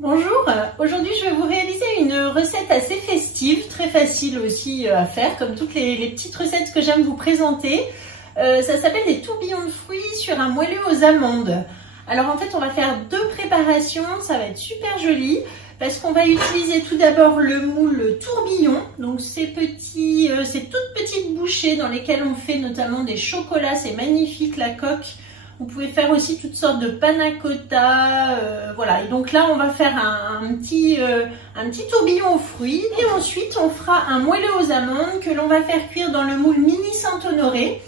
Bonjour, aujourd'hui je vais vous réaliser une recette assez festive, très facile aussi à faire, comme toutes les petites recettes que j'aime vous présenter. Ça s'appelle des tourbillons de fruits sur un moelleux aux amandes. Alors en fait on va faire deux préparations, ça va être super joli, parce qu'on va utiliser tout d'abord le moule tourbillon, donc ces toutes petites bouchées dans lesquelles on fait notamment des chocolats, c'est magnifique la coque. Vous pouvez faire aussi toutes sortes de panna cotta, voilà. Et donc là, on va faire un petit tourbillon aux fruits. Et ensuite, on fera un moelleux aux amandes que l'on va faire cuire dans le moule mini Saint-Honoré.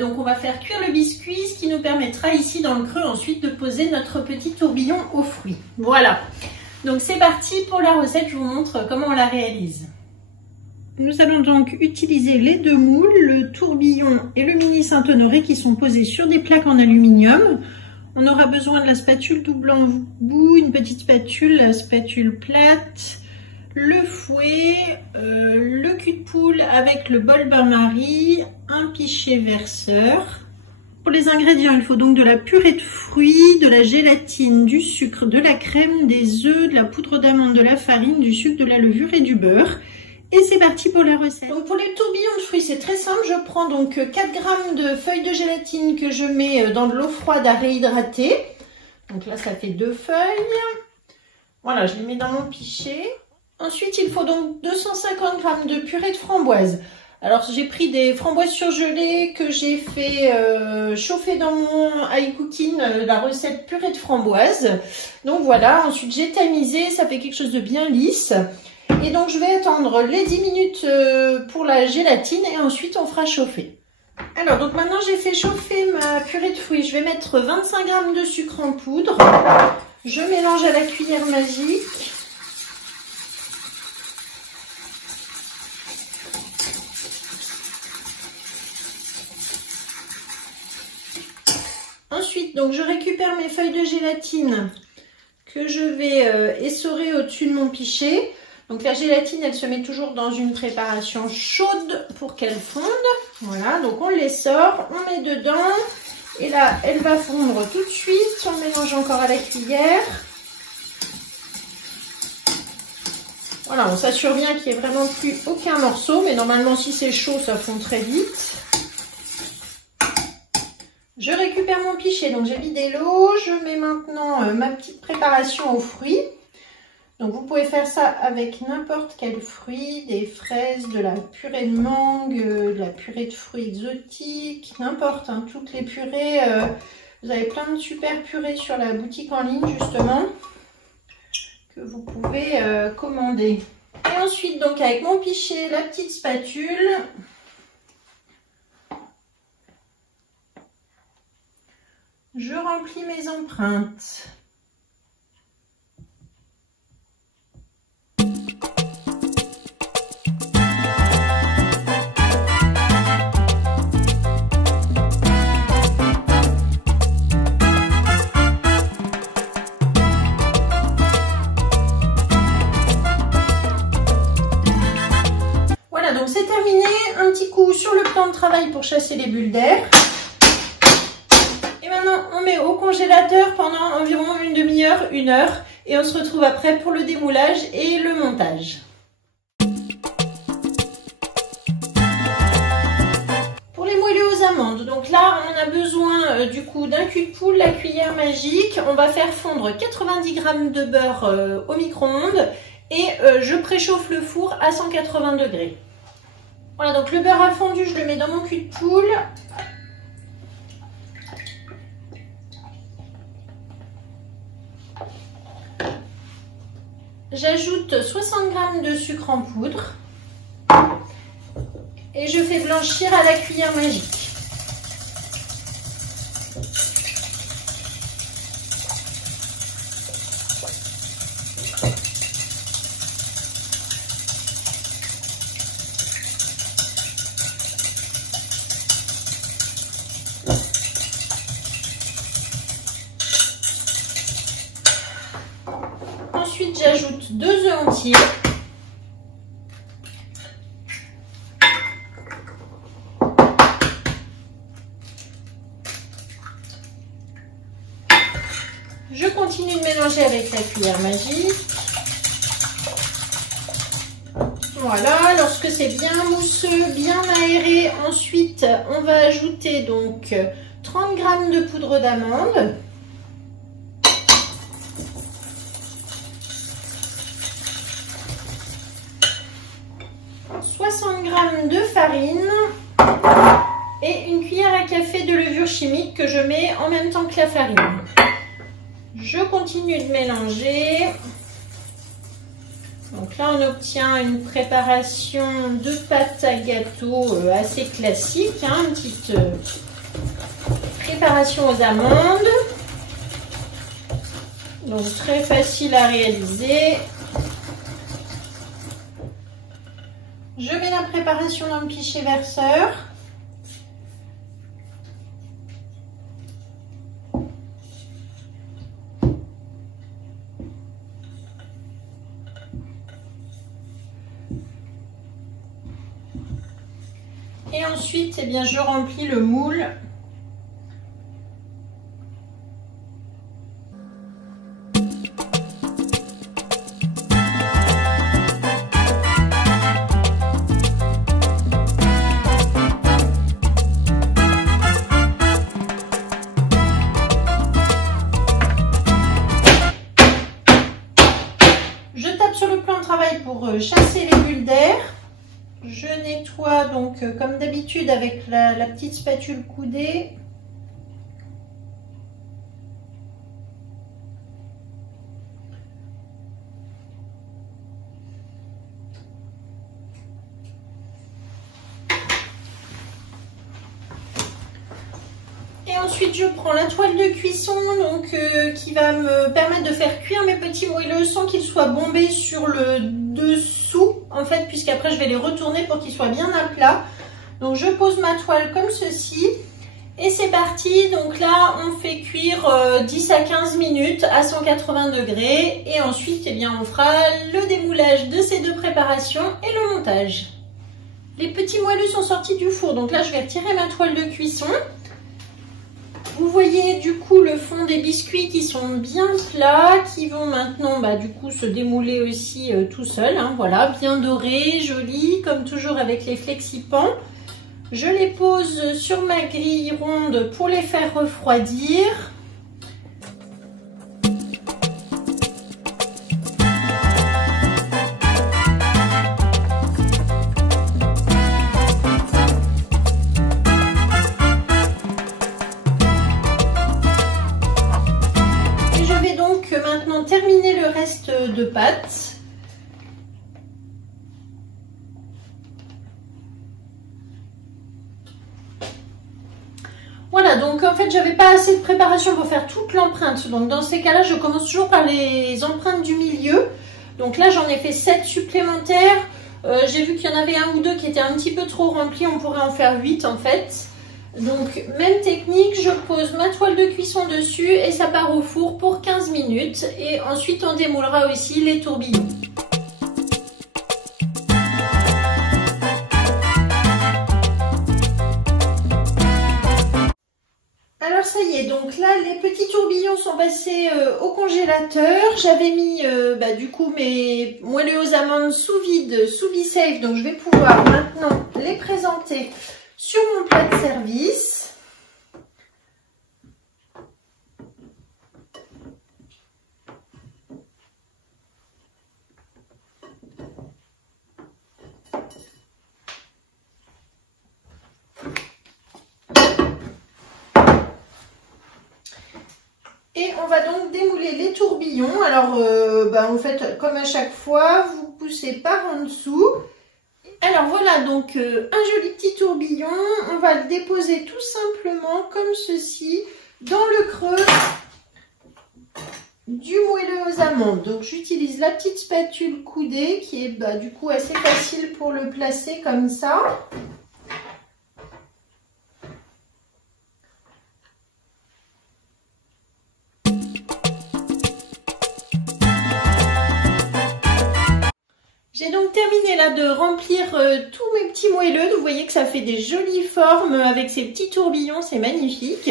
Donc on va faire cuire le biscuit, ce qui nous permettra ici dans le creux ensuite de poser notre petit tourbillon aux fruits. Voilà. Donc c'est parti pour la recette, je vous montre comment on la réalise. Nous allons donc utiliser les deux moules, le tourbillon et le mini Saint-Honoré qui sont posés sur des plaques en aluminium. On aura besoin de la spatule double embout, une petite spatule, la spatule plate, le fouet, le cul de poule avec le bol bain-marie, un pichet verseur. Pour les ingrédients, il faut donc de la purée de fruits, de la gélatine, du sucre, de la crème, des œufs, de la poudre d'amande, de la farine, du sucre, de la levure et du beurre. Et c'est parti pour la recette. Donc pour les tourbillons de fruits, c'est très simple. Je prends donc 4 g de feuilles de gélatine que je mets dans de l'eau froide à réhydrater. Donc là, ça fait 2 feuilles. Voilà, je les mets dans mon pichet. Ensuite, il faut donc 250 g de purée de framboise. Alors, j'ai pris des framboises surgelées que j'ai fait chauffer dans mon iCooking, la recette purée de framboise. Donc voilà, ensuite j'ai tamisé, ça fait quelque chose de bien lisse. Et donc je vais attendre les 10 minutes pour la gélatine et ensuite on fera chauffer. Alors donc maintenant j'ai fait chauffer ma purée de fruits. Je vais mettre 25 g de sucre en poudre. Je mélange à la cuillère magique. Ensuite donc je récupère mes feuilles de gélatine que je vais essorer au-dessus de mon pichet. Donc la gélatine, elle se met toujours dans une préparation chaude pour qu'elle fonde. Voilà, donc on les sort, on met dedans. Et là, elle va fondre tout de suite. On mélange encore à la cuillère. Voilà, on s'assure bien qu'il n'y ait vraiment plus aucun morceau. Mais normalement, si c'est chaud, ça fond très vite. Je récupère mon pichet. Donc j'ai vidé l'eau. Je mets maintenant ma petite préparation aux fruits. Donc vous pouvez faire ça avec n'importe quel fruit, des fraises, de la purée de mangue, de la purée de fruits exotiques, n'importe, hein, toutes les purées. Vous avez plein de super purées sur la boutique en ligne justement que vous pouvez commander. Et ensuite donc avec mon pichet, la petite spatule, je remplis mes empreintes. Donc c'est terminé, un petit coup sur le plan de travail pour chasser les bulles d'air. Et maintenant on met au congélateur pendant environ une demi-heure, 1 heure. Et on se retrouve après pour le démoulage et le montage. Pour les moelleux aux amandes, donc là on a besoin du coup d'un cul de poule, la cuillère magique. On va faire fondre 90 g de beurre au micro-ondes. Et je préchauffe le four à 180 degrés. Voilà, donc le beurre a fondu, je le mets dans mon cul de poule. J'ajoute 60 g de sucre en poudre. Et je fais blanchir à la cuillère magique. Ensuite, j'ajoute 2 œufs entiers. Je continue de mélanger mélanger avec la cuillère magique. Voilà, lorsque c'est bien mousseux, bien aéré, ensuite on va ajouter donc 30 g de poudre d'amande. De farine et une cuillère à café de levure chimique que je mets en même temps que la farine. Je continue de mélanger. Donc là, on obtient une préparation de pâte à gâteau assez classique, hein, une petite préparation aux amandes. Donc très facile à réaliser. Je mets la préparation dans le pichet verseur. Et ensuite, eh bien, je remplis le moule. Sur le plan de travail pour chasser les bulles d'air. Je nettoie donc comme d'habitude avec la petite spatule coudée. Et ensuite je prends la toile de cuisson donc, qui va me permettre de faire cuire mes petits moelleux sans qu'ils soient bombés sur le dessous en fait, puisqu'après je vais les retourner pour qu'ils soient bien à plat. Donc je pose ma toile comme ceci et c'est parti. Donc là on fait cuire 10 à 15 minutes à 180 degrés et ensuite eh bien, on fera le démoulage de ces deux préparations et le montage. Les petits moelleux sont sortis du four, donc là je vais retirer ma toile de cuisson. Vous voyez du coup le fond des biscuits qui sont bien plats, qui vont maintenant du coup se démouler aussi tout seul. Hein, voilà, bien dorés, jolis, comme toujours avec les flexipans. Je les pose sur ma grille ronde pour les faire refroidir. Terminer le reste de pâte. Voilà, donc en fait j'avais pas assez de préparation pour faire toute l'empreinte, donc dans ces cas-là je commence toujours par les empreintes du milieu. Donc là j'en ai fait 7 supplémentaires. J'ai vu qu'il y en avait un ou deux qui étaient un petit peu trop remplis, on pourrait en faire 8 en fait. Donc même technique, je pose ma toile de cuisson dessus et ça part au four pour 15 minutes et ensuite on démoulera aussi les tourbillons. Alors ça y est, donc là les petits tourbillons sont passés au congélateur. J'avais mis du coup mes moelleux aux amandes sous vide, sous BeSafe, donc je vais pouvoir maintenant les présenter sur mon plat de service. Et on va donc démouler les tourbillons. Alors, en fait, comme à chaque fois, vous poussez par en dessous. Alors voilà, donc un joli petit tourbillon. On va le déposer tout simplement comme ceci dans le creux du moelleux aux amandes. Donc j'utilise la petite spatule coudée qui est du coup assez facile pour le placer comme ça. J'ai donc terminé là de remplir tous mes petits moelleux. Vous voyez que ça fait des jolies formes avec ces petits tourbillons, c'est magnifique.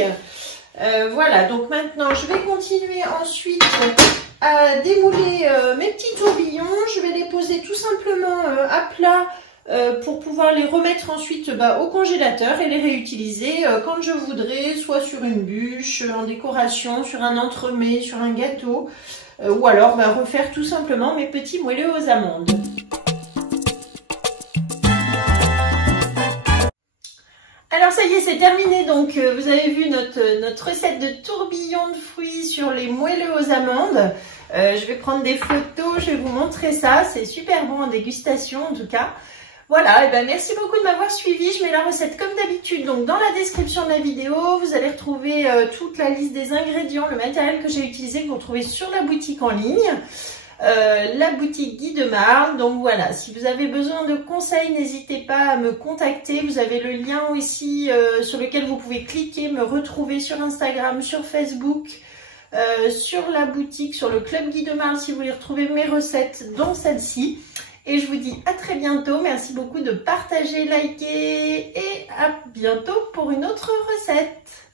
Voilà, donc maintenant je vais continuer ensuite à démouler mes petits tourbillons. Je vais les poser tout simplement à plat pour pouvoir les remettre ensuite au congélateur et les réutiliser quand je voudrais, soit sur une bûche, en décoration, sur un entremets, sur un gâteau, ou alors refaire tout simplement mes petits moelleux aux amandes. Alors ça y est, c'est terminé. Donc vous avez vu notre recette de tourbillon de fruits sur les moelleux aux amandes. Je vais prendre des photos, je vais vous montrer ça. C'est super bon en dégustation en tout cas. Voilà, et merci beaucoup de m'avoir suivi. Je mets la recette comme d'habitude donc dans la description de la vidéo. Vous allez retrouver toute la liste des ingrédients, le matériel que j'ai utilisé que vous retrouvez sur la boutique en ligne. La boutique Guy de Marle. Donc voilà, si vous avez besoin de conseils, n'hésitez pas à me contacter. Vous avez le lien aussi sur lequel vous pouvez cliquer, me retrouver sur Instagram, sur Facebook, sur la boutique, sur le club Guy de Marle si vous voulez retrouver mes recettes, dont celle-ci. Et je vous dis à très bientôt. Merci beaucoup de partager, liker et à bientôt pour une autre recette.